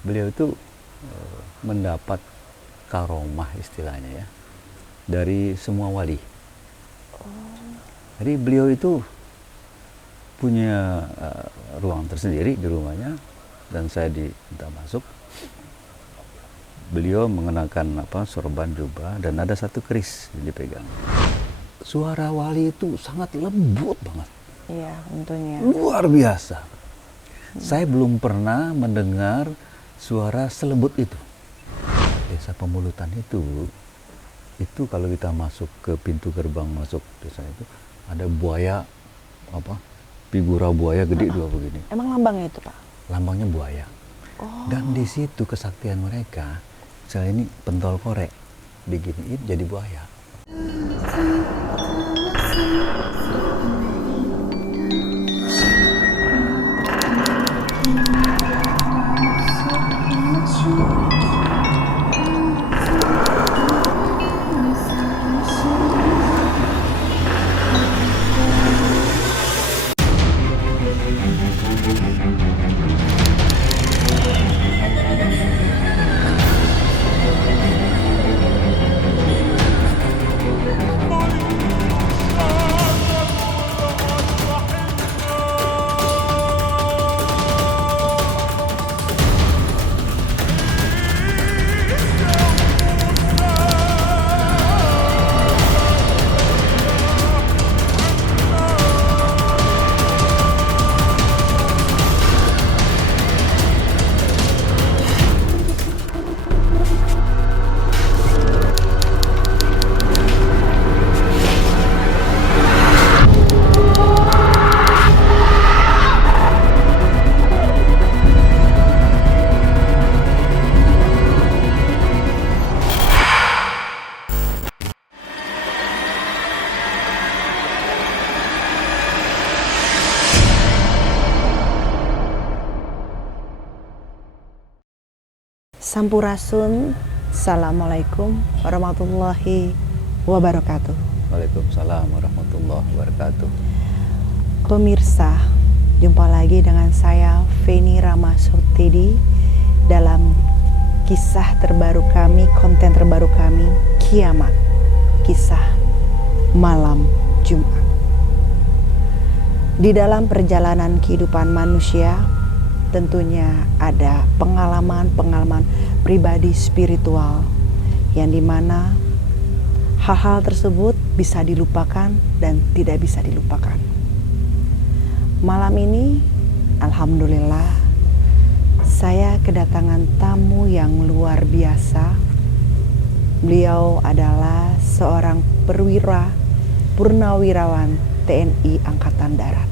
beliau itu mendapat karomah istilahnya ya dari semua wali. Jadi beliau itu punya ruang tersendiri di rumahnya dan saya diminta masuk. Beliau mengenakan sorban jubah dan ada satu keris yang dipegang. Suara wali itu sangat lembut banget. Iya, tentunya. Luar biasa. Saya belum pernah mendengar suara selembut itu. Desa Pemulutan itu kalau kita masuk ke pintu gerbang masuk desa itu ada buaya figura buaya gede dua begini. Emang lambangnya itu, Pak? Lambangnya buaya. Dan di situ kesaktian mereka, misalnya ini pentol korek diginiin jadi buaya. Sampurasun, Assalamualaikum warahmatullahi wabarakatuh. Waalaikumsalam warahmatullahi wabarakatuh. Pemirsa, jumpa lagi dengan saya Feni Ramasutidi dalam kisah terbaru kami, konten terbaru kami, Kiamat, kisah malam Jumat. Di dalam perjalanan kehidupan manusia, tentunya ada pengalaman-pengalaman pribadi spiritual yang dimana hal-hal tersebut bisa dilupakan dan tidak bisa dilupakan. Malam ini, alhamdulillah, saya kedatangan tamu yang luar biasa. Beliau adalah seorang perwira purnawirawan TNI Angkatan Darat.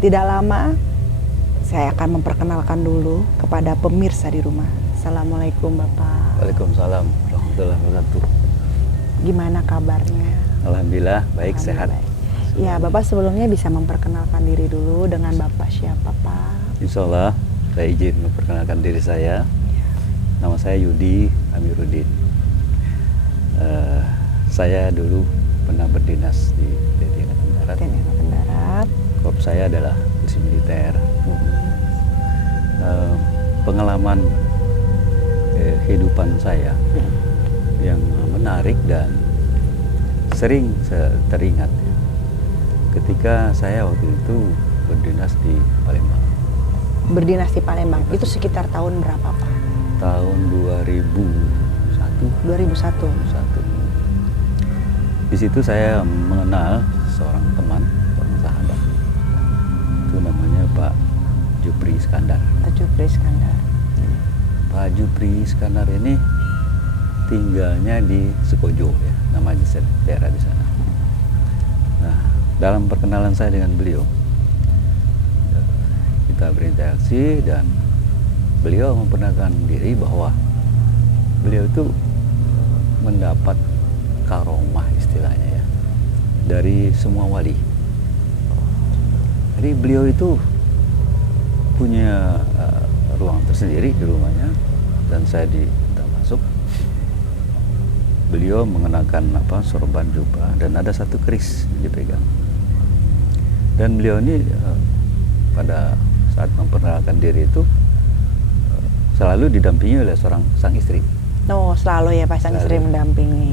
Tidak lama, saya akan memperkenalkan dulu kepada pemirsa di rumah. Assalamualaikum Bapak. Waalaikumsalam warahmatullahi wabarakatuh. Gimana kabarnya? Alhamdulillah baik, sehat. Baik. Ya, Bapak sebelumnya bisa memperkenalkan diri dulu dengan Bapak siapa, Pak? Insya Allah saya izin memperkenalkan diri saya. Nama saya Yudi Amiruddin. Saya dulu pernah berdinas di TNI Angkatan Darat. TNI Angkatan Darat. Korp saya adalah polisi militer. Pengalaman kehidupan saya yang menarik dan sering teringat ketika saya waktu itu berdinas di Palembang. Berdinas di Palembang, itu sekitar tahun berapa, Pak? Tahun 2001. 2001. Di situ saya mengenal seorang teman, seorang sahabat. Itu namanya Pak Jupri Iskandar. Pak Jupri Iskandar. Pak Jupri Iskandar ini tinggalnya di Sukojo ya, namanya daerah di sana. Nah, dalam perkenalan saya dengan beliau, kita berinteraksi dan beliau memperkenalkan diri bahwa beliau itu mendapat karomah istilahnya ya dari semua wali. Jadi beliau itu punya ruang tersendiri di rumahnya dan saya diminta masuk. Beliau mengenakan sorban jubah dan ada satu keris yang dipegang. Dan beliau ini pada saat memperkenalkan diri itu selalu didampingi oleh sang istri. Oh, selalu ya Pak, sang istri mendampingi.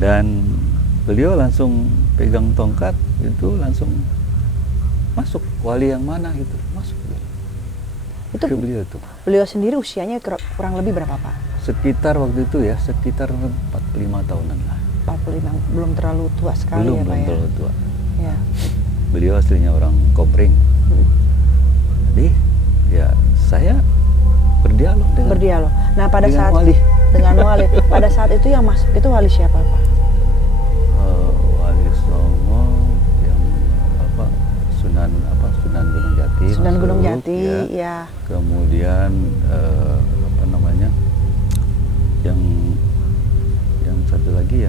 Dan beliau langsung pegang tongkat itu langsung masuk. Wali yang mana gitu masuk. Itu ke beliau tuh. Beliau sendiri usianya kurang lebih berapa Pak? Sekitar waktu itu ya, sekitar 45 tahunan lah. 45, belum terlalu tua sekali ya Pak Belum ya? terlalu tua. Ya. Beliau aslinya orang Kopring. Jadi ya saya berdialog. Nah pada dengan saat wali. Dengan wali. Pada saat itu yang masuk itu wali siapa Pak? Wali Songo yang Sunan Gunung Jati. Sunan masuk, Gunung Jati, ya. Kemudian yang satu lagi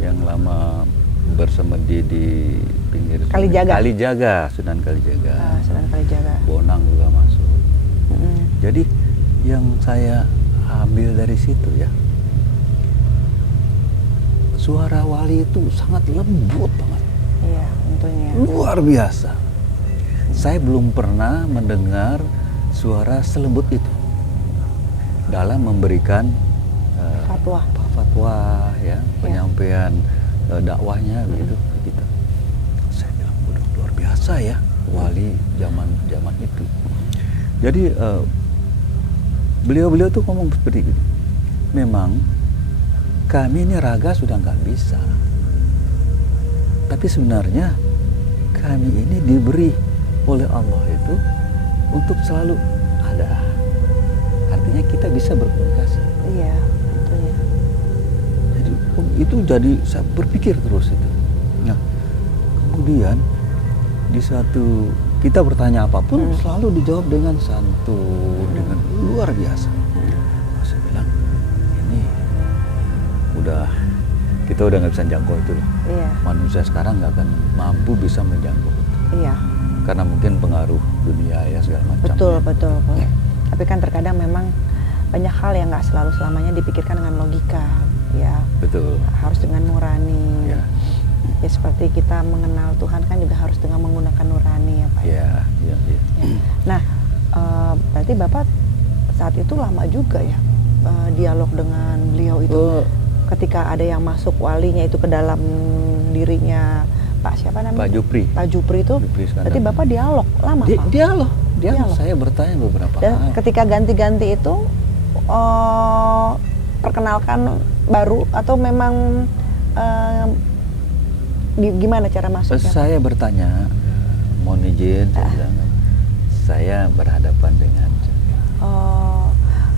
yang lama bersemedi di pinggir Kalijaga. Sunan Kalijaga. Sunan Kalijaga. Bonang juga masuk. Jadi yang saya ambil dari situ ya, suara wali itu sangat lembut banget. Iya, tentunya. Luar biasa. Saya belum pernah mendengar suara selembut itu dalam memberikan fatwa ya, penyampaian dakwahnya begitu kita. Saya bilang udah luar biasa ya wali zaman itu. Jadi beliau tuh ngomong seperti ini. Memang kami ini raga sudah nggak bisa, tapi sebenarnya kami ini diberi oleh Allah itu untuk selalu ada. Artinya kita bisa berkomunikasi. Iya, tentunya. Jadi saya berpikir terus itu. Nah, kemudian di satu kita bertanya apapun selalu dijawab dengan santun, dengan luar biasa. Saya bilang ini kita udah nggak bisa jangkau itu loh. Iya. Manusia sekarang nggak akan mampu bisa menjangkau itu. Iya. Karena mungkin pengaruh dunia ya segala macam. Betul. Tapi kan terkadang memang banyak hal yang nggak selalu selamanya dipikirkan dengan logika, ya. Betul. Harus dengan nurani. Ya. Ya seperti kita mengenal Tuhan kan juga harus dengan menggunakan nurani ya Pak. Iya. Ya. Nah, berarti Bapak saat itu lama juga ya dialog dengan beliau itu. Ketika ada yang masuk walinya itu ke dalam dirinya Pak siapa namanya? Pak Jupri itu. Berarti Bapak dialog lama Pak? Dialog. Saya bertanya beberapa Dan hal. ketika ganti-ganti itu perkenalkan baru atau memang gimana cara masuknya? Saya bertanya, mohon izin, saya bilang, saya berhadapan dengan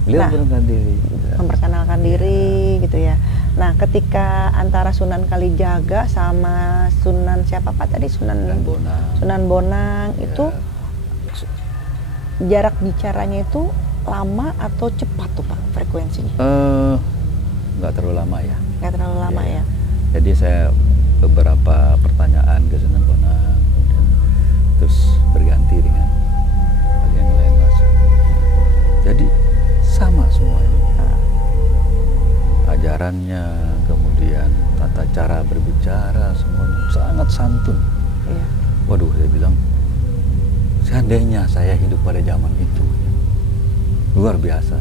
beliau memperkenalkan diri gitu ya. Nah, ketika antara Sunan Kalijaga sama Sunan siapa Pak tadi? Sunan Bonang itu jarak bicaranya itu lama atau cepat tuh Pak frekuensinya? Nggak terlalu lama ya. Nggak terlalu lama ya. Jadi saya beberapa pertanyaan ke Sunan Bonang, terus berganti dengan yang lain masuk. Jadi sama semuanya. Ajarannya, kemudian tata cara berbicara, semuanya sangat santun. Iya. Waduh, saya bilang, seandainya saya hidup pada zaman itu, luar biasa.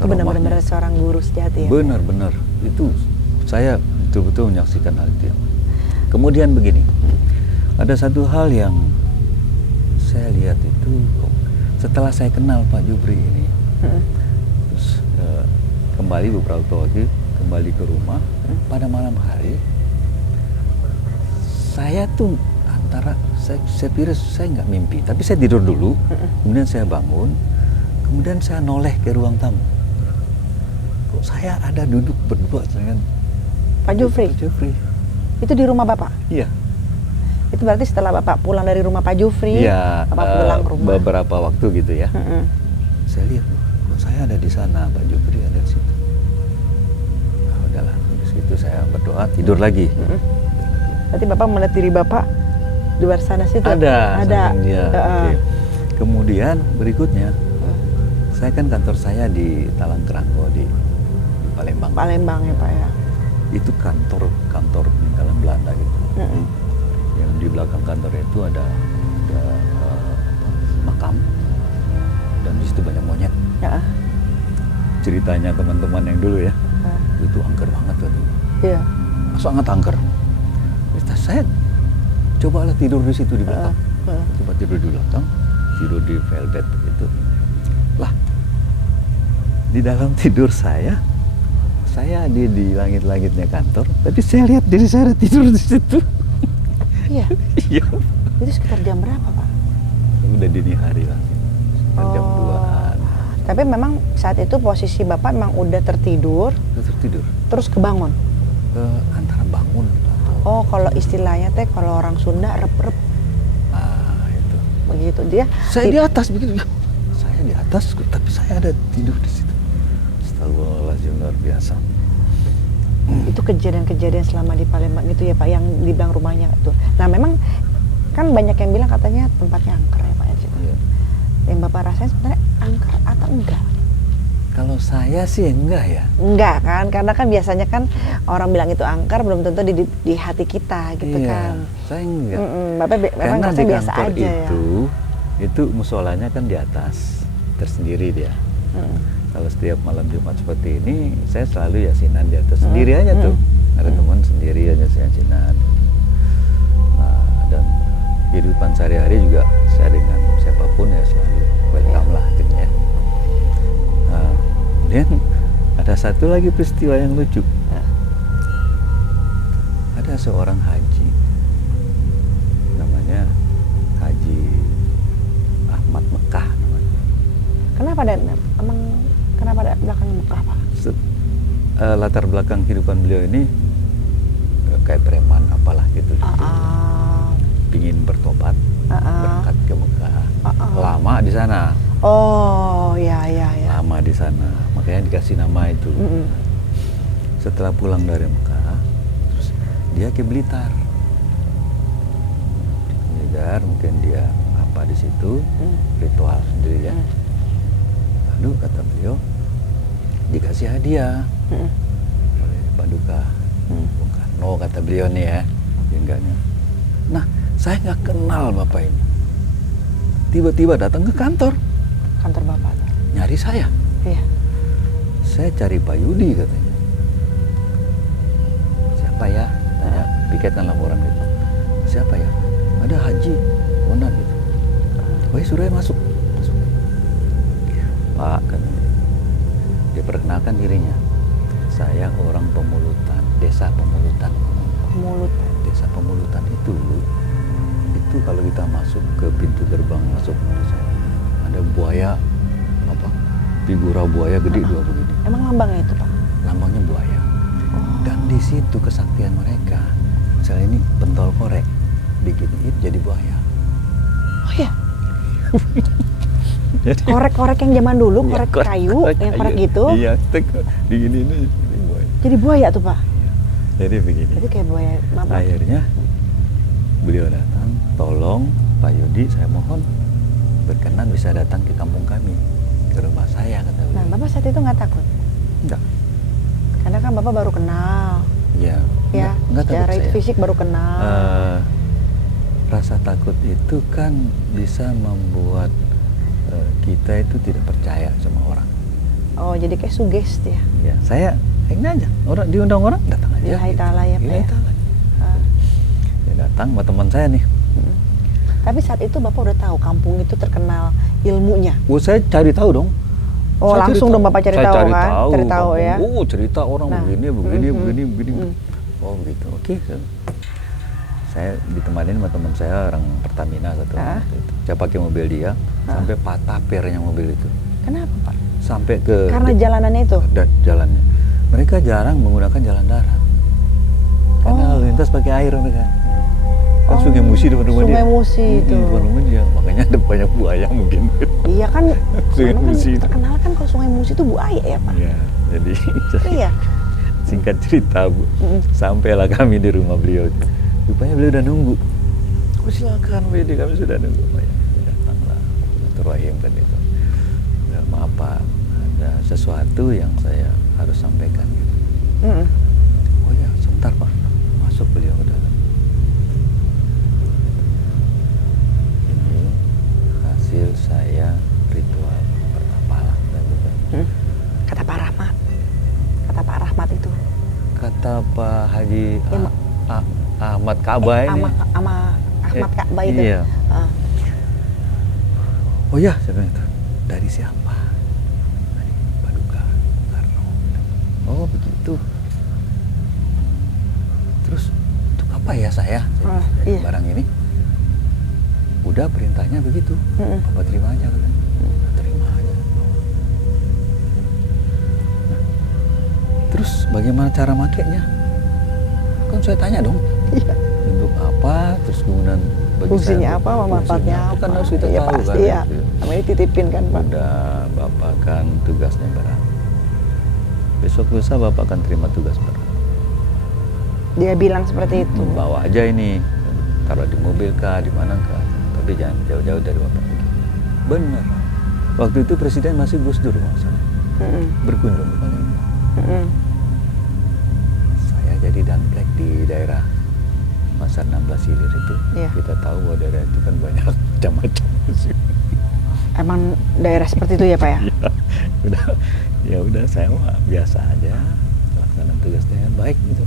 Itu benar-benar seorang guru sejati ya? Benar-benar, itu saya betul-betul menyaksikan hal itu. Kemudian begini, ada satu hal yang saya lihat itu, setelah saya kenal Pak Jupri ini, terus kembali beberapa waktu kembali ke rumah, pada malam hari, saya tuh saya pikir saya nggak mimpi, tapi saya tidur dulu, kemudian saya bangun, kemudian saya noleh ke ruang tamu. Kok saya ada duduk berdua dengan Pak Jupri? Itu di rumah Bapak? Iya. Itu berarti setelah Bapak pulang dari rumah Pak Jupri, ya, Bapak pulang ke rumah? Beberapa waktu gitu ya. Saya lihat, kok saya ada di sana, Pak Jupri ada di situ. Nah, udahlah, habis itu saya berdoa, tidur lagi. Berarti Bapak melihat diri Bapak di luar sana situ? Ada. Ya, okay. Kemudian berikutnya, saya kan kantor saya di Talang Keranggo di Palembang. Palembang ya Pak ya. Itu kantor peninggalan Belanda gitu. Yang di belakang kantor itu ada makam ceritanya teman-teman yang dulu ya, Ah, itu angker banget katanya. iya. Sangat angker. Terus saya cobalah tidur di situ di belakang. Ah. Coba tidur di belakang, tidur di velvet begitu. Lah, di dalam tidur saya di langit-langitnya kantor, tapi saya lihat diri saya ada tidur di situ. Iya. Iya. Itu sekitar jam berapa, Pak? Udah dini hari lah, sekitar jam 2-an. Tapi memang saat itu posisi Bapak memang udah tertidur, Udah tertidur. terus kebangun. Antara bangun atau Oh, kalau istilahnya teh kalau orang Sunda rep-rep itu. begitu dia. Saya di atas begitu. Ya, saya di atas, tapi saya ada tidur di situ. Astagfirullahaladzim, luar biasa. Itu kejadian-kejadian selama di Palembang itu ya Pak, yang dibilang rumahnya itu. Nah memang kan banyak yang bilang katanya tempatnya angker ya Pak ya di situ. Iya. Yang Bapak rasain sebenarnya angker atau enggak? Kalau saya sih enggak ya. Enggak kan, karena kan biasanya kan orang bilang itu angker belum tentu di hati kita gitu Iya, kan. saya enggak. Bapak memang Karena ngerasa di biasa kantor aja ya. itu musolanya kan di atas, tersendiri dia. Kalau setiap malam Jumat seperti ini, saya selalu yasinan di atas sendiri aja tuh. Ada teman sendiri aja yasinan. Nah, dan kehidupan sehari-hari juga saya dengan siapapun ya selalu welcome lah akhirnya. Nah, kemudian ada satu lagi peristiwa yang lucu. Ada seorang haji, namanya Haji Ahmad Mekah namanya. Kenapa ada belakangnya Mekah Pak? Latar belakang kehidupan beliau ini kayak preman apalah gitu. Pingin bertobat, berangkat ke Mekah. Lama di sana. Oh, ya. Lama di sana. Makanya dikasih nama itu. Setelah pulang dari Mekah, terus dia ke Blitar. Mungkin dia apa di situ, ritual sendiri ya. Lalu kata beliau dikasih hadiah oleh Pak Duka Bung Karno, kata beliau nih ya, enggaknya. Nah, saya nggak kenal bapak ini. Tiba-tiba datang ke kantor Bapak. nyari saya. Iya. Saya cari Pak Yudi katanya. Siapa ya? Tanya piketan laporan gitu. Siapa ya? Ada Haji Wonan gitu. Wah, suruh masuk. Pak, katanya. Dia perkenalkan dirinya. Saya orang Pemulutan, desa Pemulutan. Desa Pemulutan itu kalau kita masuk ke pintu gerbang masuk desa, ada buaya, figura buaya gede dua begini. Emang lambangnya itu Pak? Lambangnya buaya. Dan di situ kesaktian mereka. Misalnya ini pentol korek, diginiin jadi buaya. Oh ya. Jadi, Korek-korek yang zaman dulu, iya, korek kayu, yang korek kayu. gitu. Iya, diginiin aja jadi buaya. Jadi buaya tuh Pak. Jadi begini. Jadi kayak buaya mama. Akhirnya beliau datang, tolong Pak Yudi, saya mohon berkenan bisa datang ke kampung kami, ke rumah saya, kata beliau. Nah, Bapak saat itu nggak takut? Enggak. Karena kan Bapak baru kenal. Iya. Ya, enggak takut secara saya. fisik baru kenal. Rasa takut itu kan bisa membuat kita itu tidak percaya sama orang. Oh, jadi kayak sugesti ya? Ya, saya ini aja, orang diundang orang datang aja. Lillahi ta'ala ya, Pak, Lillahi ya? ta'ala. Dia datang sama teman saya nih. Tapi saat itu Bapak udah tahu kampung itu terkenal ilmunya. Saya cari tahu dong. Oh, Saya langsung cari dong Bapak cari Saya tahu cari kan? tahu, Cari tahu kampung. ya. Oh, cerita orang Nah. begini. Oh, gitu. Oke. Saya ditemanin sama teman saya orang Pertamina satu waktu itu. Saya pakai mobil dia sampai patah pernya mobil itu. Kenapa Pak? Sampai ke Karena jalanannya itu? jalannya. Mereka jarang menggunakan jalan darat. Karena lalu lintas pakai air mereka. Kan Sungai Musi depan rumah dia. Sungai Musi itu. Depan rumah dia. Makanya ada banyak buaya mungkin. Iya kan, Sungai karena kan Musi. terkenal kan kalau Sungai Musi itu buaya ya Pak? Iya. Jadi Iya. singkat cerita Bu, sampailah kami di rumah beliau. Rupanya beliau udah nunggu. Oh, silakan Bu Yudi, kami sudah nunggu. Oh, ya, datanglah Rahim kan itu. Ya, maaf Pak, ada sesuatu yang saya harus sampaikan gitu. Oh ya, sebentar Pak. Masuk beliau ke dalam. Ini hasil saya ritual pertapalan. Kata para Ima- Ahmad Ka'bah ini. Sama Ahmad Ka'bah itu. Iya. Ah. Oh ya, saya bilang itu. Dari siapa? Dari Paduka Bung Karno. Oh begitu. Terus untuk apa ya saya Iya. barang ini? Udah perintahnya begitu. Mm-mm. Bapak terima aja katanya. Terima aja. Nah, terus bagaimana cara makainya? Kan saya tanya dong. Iya. Untuk apa? Terus kemudian bagi Fungsinya saya, apa, manfaatnya fungsinya apa? Kan harus kita Iya, tahu pasti kan. ya. Namanya dititipin kan Pak. Udah Bapak kan tugasnya berat. Besok lusa Bapak akan terima tugas berat. Dia bilang seperti itu. Bawa aja ini, taruh di mobil kah, di mana kah. Tapi jangan jauh-jauh dari Bapak pergi. Benar. Waktu itu Presiden masih Gus Dur masalah. Mm-mm. Berkunjung ke Palembang. Mm-mm. Saya jadi danplek di daerah Pasar 16 Hilir itu. Iya. Kita tahu bahwa daerah itu kan banyak macam-macam musim. Emang daerah seperti itu ya Pak ya? Ya udah saya mah biasa aja laksanakan tugas dengan baik gitu.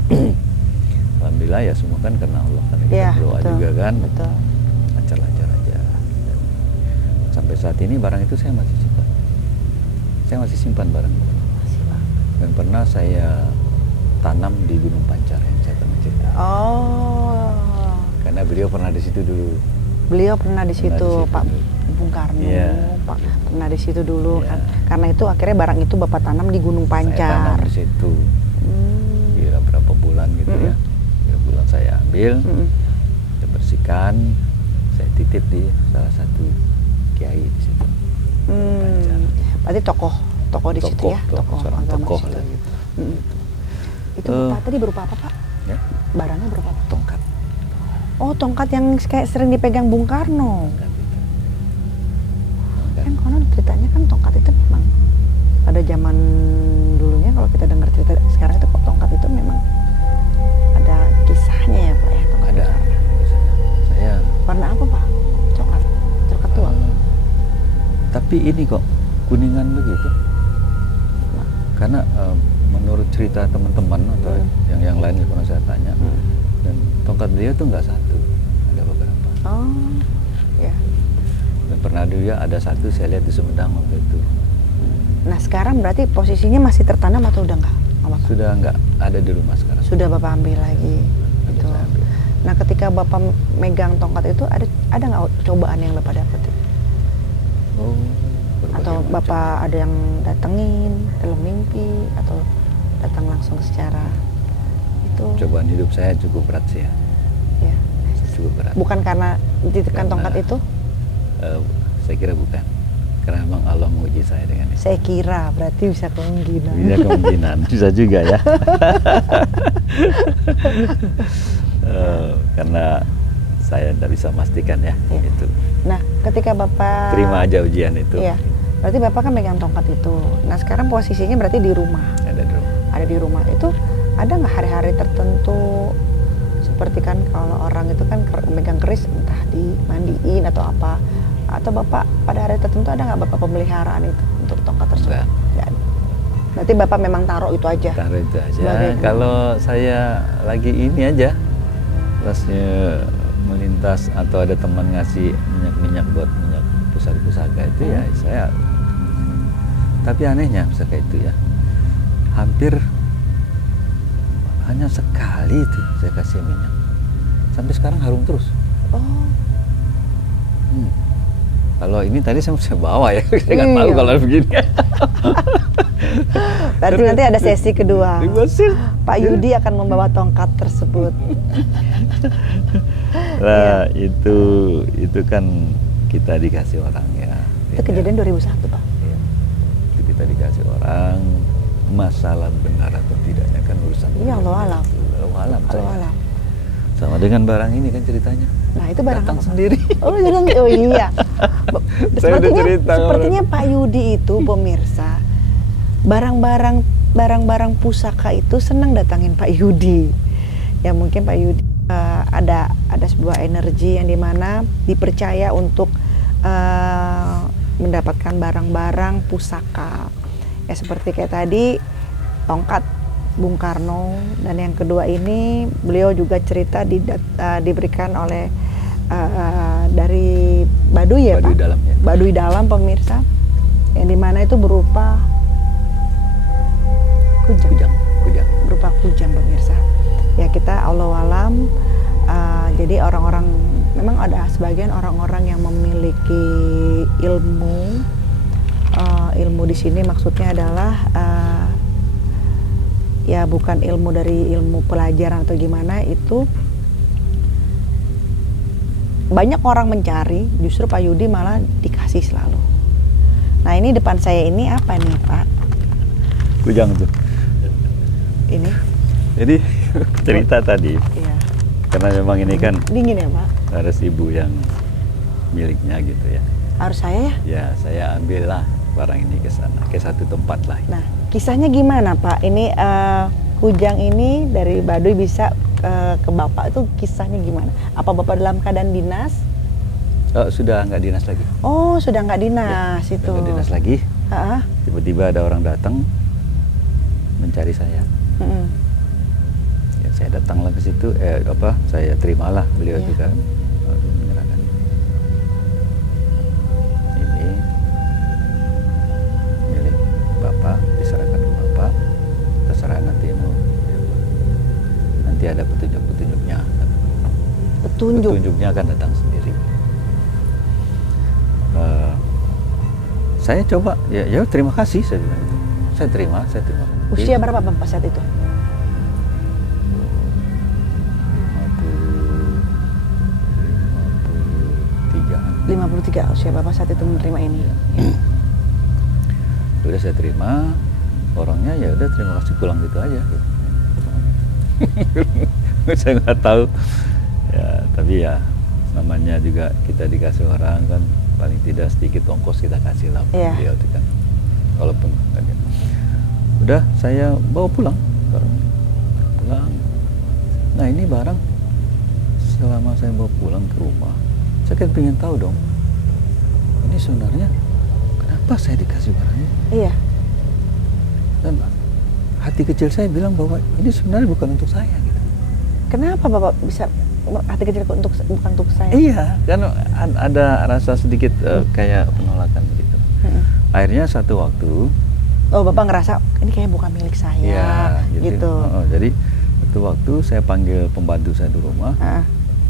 Alhamdulillah ya semua kan karena Allah, karena kita Iya, berdoa betul, juga kan, betul. lancar-lancar aja. Dan sampai saat ini barang itu saya masih simpan. Saya masih simpan barang itu. Masih Pak. Dan pernah saya tanam di Gunung Pancar yang saya pernah cerita. Oh. Karena beliau pernah di situ dulu. Beliau pernah di Pernah situ, di situ Pak dulu. Bung Karno, Iya. Pak pernah di situ dulu Iya. kan. Karena itu akhirnya barang itu Bapak tanam di Gunung Saya tanam Pancar. di situ. Hmm. Kira berapa bulan gitu Mm-mm. ya. 3 bulan saya ambil. Mm-mm. Saya bersihkan, saya titip di salah satu kiai di situ. Pancar. Berarti tokoh di situ ya, seorang agama tokoh di situ. lah gitu. Mm. Itu Eh. Bapak tadi berupa apa Pak? Ya, Barangnya berupa apa? tongkat. Oh, tongkat yang kayak sering dipegang Bung Karno. Tongkat itu. Kan konon ceritanya kan tongkat itu memang pada zaman dulunya, kalau kita dengar cerita sekarang itu kok tongkat itu memang ada kisahnya ya Pak ya, tongkat Ada. itu. Saya. Warna apa Pak? Coklat tua. Tapi ini kok kuningan begitu. Karena menurut cerita teman-teman atau yang lain yang pernah saya tanya, dan tongkat beliau itu nggak satu, ada beberapa. Oh, ya. Dan pernah dulu ya ada satu saya lihat di Sumedang waktu itu. Nah sekarang berarti posisinya masih tertanam atau udah nggak? Bapak? Sudah nggak ada di rumah sekarang. Sudah Bapak ambil lagi. Ada Gitu. saya ambil. Nah ketika Bapak megang tongkat itu ada nggak cobaan yang Bapak dapetin? Oh, berbagai Atau macam. Bapak ada yang datengin dalam mimpi atau datang langsung secara itu? Cobaan hidup saya cukup berat sih ya, Ya. cukup berat. Bukan karena dititipkan Karena, tongkat itu? Saya kira bukan, karena memang Allah menguji saya dengan itu. Saya kira berarti bisa kemungkinan. Bisa kemungkinan, bisa juga ya. Karena saya tidak bisa memastikan ya, Iya. itu. Nah ketika Bapak Terima aja ujian itu. Iya. Berarti Bapak kan megang tongkat itu. Nah sekarang posisinya berarti di rumah. Ada di rumah. Ada di rumah itu, ada nggak hari-hari tertentu seperti kan kalau orang itu kan megang keris entah dimandiin atau apa, atau Bapak pada hari tertentu ada nggak Bapak pemeliharaan itu untuk tongkat tersebut? Enggak. Nggak ada. Berarti Bapak memang taruh itu aja. Taruh itu aja. Sebagai- Kalau saya lagi ini aja, pasnya melintas atau ada teman ngasih minyak-minyak buat minyak pusaka itu ya saya. Tapi anehnya pusaka itu ya, hampir hanya sekali itu saya kasih minyak. Sampai sekarang harum terus. Oh, Kalau ini tadi saya bawa ya, saya nggak tahu Iya. kalau begini. berarti nanti ada sesi kedua. Dibasil. Pak Yudi akan membawa tongkat tersebut. Lah itu kan kita dikasih orang ya. Itu kejadian 2001 Pak. Iya. Itu kita dikasih orang, masalah benar atau tidaknya kan urusan. Iya, Allah alam. Allah alam. Allah saya. alam. Sama dengan barang ini kan ceritanya. Nah itu barang Datang apa? sendiri. Oh, oh iya. Saya udah cerita kemarin. Sepertinya Pak Yudi itu pemirsa, barang-barang pusaka itu senang datangin Pak Yudi. Ya mungkin Pak Yudi ada sebuah energi yang dimana dipercaya untuk mendapatkan barang-barang pusaka. Ya seperti kayak tadi tongkat Bung Karno, dan yang kedua ini beliau juga cerita diberikan oleh dari Baduy ya, Baduy Pak? Dalam, ya. Baduy Dalam, pemirsa, yang dimana itu berupa kujang, berupa kujang, pemirsa. Ya, kita Allahu alam. Jadi orang-orang, memang ada sebagian orang-orang yang memiliki ilmu. Ilmu di sini maksudnya adalah ya bukan ilmu dari ilmu pelajaran atau gimana, itu banyak orang mencari, justru Pak Yudi malah dikasih selalu. Nah, ini depan saya ini apa nih, Pak? Kujang tuh. Ini. Jadi cerita tadi, Iya. karena memang ini kan Dingin ya, Pak? harus ibu yang miliknya gitu ya. Harus saya ya? Ya, saya ambillah barang ini ke sana, ke satu tempat lah. Nah, kisahnya gimana, Pak? Ini kujang ini dari Baduy bisa ke Bapak itu kisahnya gimana? Apa Bapak dalam keadaan dinas? Sudah nggak dinas lagi. Oh, sudah nggak dinas Ya, itu. sudah nggak dinas lagi. Heeh. Tiba-tiba ada orang datang mencari saya. Mm-mm. Ya, saya datanglah ke situ. Saya terimalah beliau Iya. itu kan. Lalu menyerahkan ini milik Bapak, diserahkan ke Bapak. Terserah nanti mau. Nanti ada petunjuk-petunjuknya. Petunjuk. Petunjuknya akan datang sendiri. Saya coba, ya terima kasih, saya bilang itu. Saya terima. Usia berapa Bapak saat itu? 53 usia Bapak saat itu menerima ini. Udah saya terima, orangnya ya udah terima kasih, pulang gitu aja. Gitu. Saya nggak tahu. Ya, tapi ya namanya juga kita dikasih orang kan, paling tidak sedikit ongkos kita kasih lah. Iya. Beliau itu kan, walaupun udah saya bawa pulang barang. Nah, ini barang selama saya bawa pulang ke rumah, saya kan pengen tahu dong, ini sebenarnya kenapa saya dikasih barang ini? Iya. Dan hati kecil saya bilang bahwa ini sebenarnya bukan untuk saya gitu. Kenapa Bapak bisa hati kecil bukan untuk saya? Iya, kan ada rasa sedikit kayak penolakan begitu. Akhirnya satu waktu, Oh, Bapak ngerasa ini kayak bukan milik saya, ya, gitu. Jadi satu waktu saya panggil pembantu saya di rumah,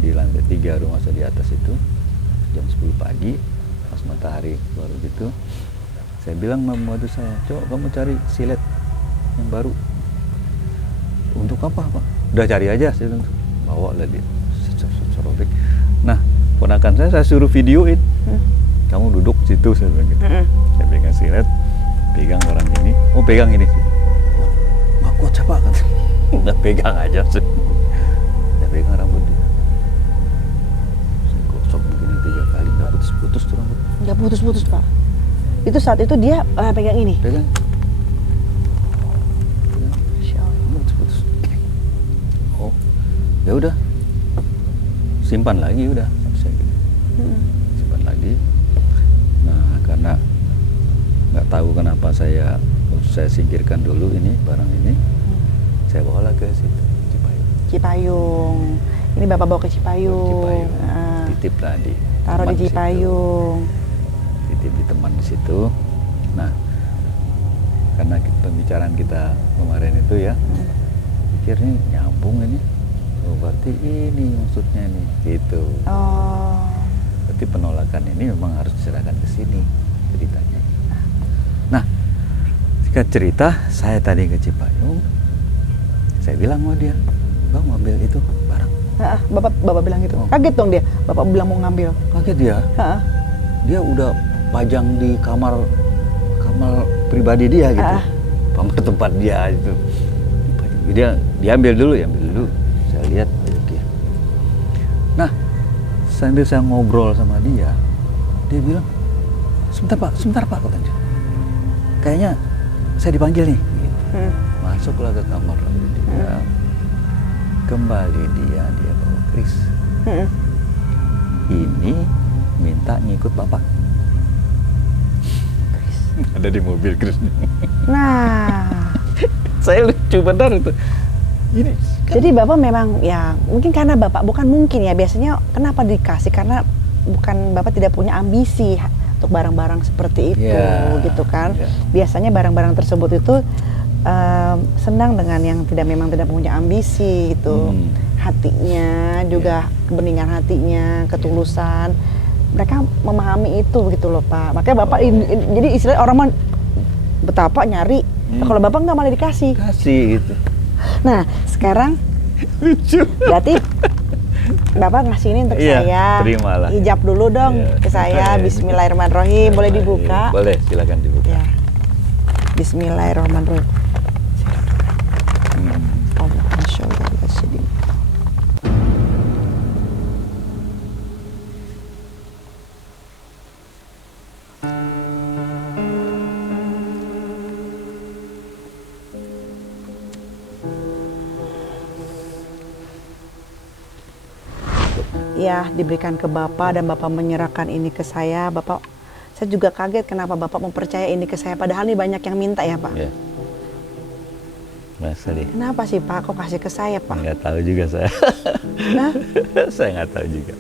di lantai 3 rumah saya di atas itu, jam 10 pagi, pas matahari baru gitu. Saya bilang sama pembantu saya, coba kamu cari silet yang baru. Untuk apa, Pak? Udah cari aja, saya bilang. Bawa lah dia, serobek. Nah, ponakan saya suruh videoin. Kamu duduk situ, saya bilang gitu. Saya pegang silet, pegang orang ini. Oh, pegang ini. Nggak kuat siapa kan? Udah pegang aja. Saya pegang rambut dia. Saya gosok begini 3 kali, nggak putus-putus tuh rambut. Nggak putus-putus, Pak. Itu saat itu dia pegang ini. Pegang. Masya Allah. Nggak putus-putus. Oh, ya udah. Simpan lagi udah. Saya gitu. Simpan lagi. Nah, karena nggak tahu kenapa saya singkirkan dulu ini barang ini, saya bawa ke situ Cipayung. Ini Bapak bawa ke Cipayung. Titip lah di Taruh di Cipayung. Titip di teman di situ. Nah, karena pembicaraan kita kemarin itu ya, pikir nih nyambung ini. Oh, berarti ini maksudnya nih, gitu. Oh. Berarti penolakan ini memang harus diserahkan ke sini ceritanya. Nah, singkat cerita, saya tadi ke Cipayung, saya bilang sama dia, Bang, mau ambil itu barang. Bapak bilang gitu. Oh. Kaget dong dia. Bapak bilang mau ngambil. Kaget dia. Dia udah pajang di kamar pribadi dia gitu. Kamar tempat dia itu. Dia ambil dulu. Saya lihat, oke. Nah, sambil saya ngobrol sama dia bilang, sebentar Pak, katanya. Kayaknya saya dipanggil nih. Gitu. Masuklah ke kamar dia. Kembali dia bawa Kris. Ini minta ngikut Bapak. Ada di mobil Kris. Nah, Saya lucu benar itu. Ini Jadi Bapak memang ya mungkin karena Bapak bukan mungkin ya biasanya kenapa dikasih karena bukan Bapak tidak punya ambisi untuk barang-barang seperti itu gitu kan. Biasanya barang-barang tersebut itu senang dengan yang memang tidak punya ambisi gitu. Hatinya juga kebeningan hatinya, ketulusan. Mereka memahami itu gitu loh Pak. Makanya Bapak jadi istilah orang mah betapa nyari. Kalau Bapak nggak malah dikasih. kasih gitu. Nah, sekarang Lucu. berarti Bapak ngasih ini untuk Iya, saya. terimalah. Hijab dulu dong Iya. ke saya. Bismillahirrahmanirrahim. Boleh dibuka? Boleh, silakan dibuka. Ya. Bismillahirrahmanirrahim. Allah, Masya Allah, ya sedih. Ya, diberikan ke Bapak dan Bapak menyerahkan ini ke saya. Saya juga kaget kenapa Bapak mempercaya ini ke saya. Padahal ini banyak yang minta ya Pak. Ya. Masa deh. Kenapa sih Pak? Kok kasih ke saya Pak? Nggak tahu juga saya. Nah, Saya nggak tahu juga.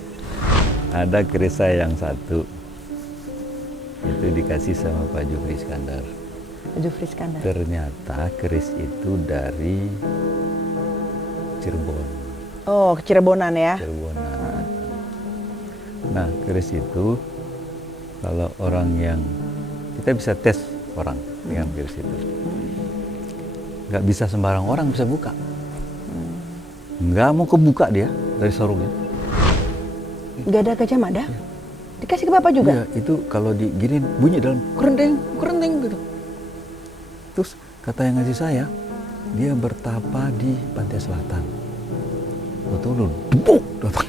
Ada keris saya yang satu. Itu dikasih sama Pak Jufri Iskandar. Jufri Iskandar. Ternyata keris itu dari Cirebon. Oh, Cirebonan ya? Cirebonan. Nah, keris itu kalau orang yang kita bisa tes orang dengan keris itu, nggak bisa sembarang orang bisa buka. Nggak mau kebuka dia dari sarungnya. Nggak ada Gajah Mada? Dikasih ke Bapak juga? Iya, itu kalau diginin bunyi dalam kerendeng gitu. Terus kata yang ngasih saya, dia bertapa di pantai selatan. Betul, debuk datang.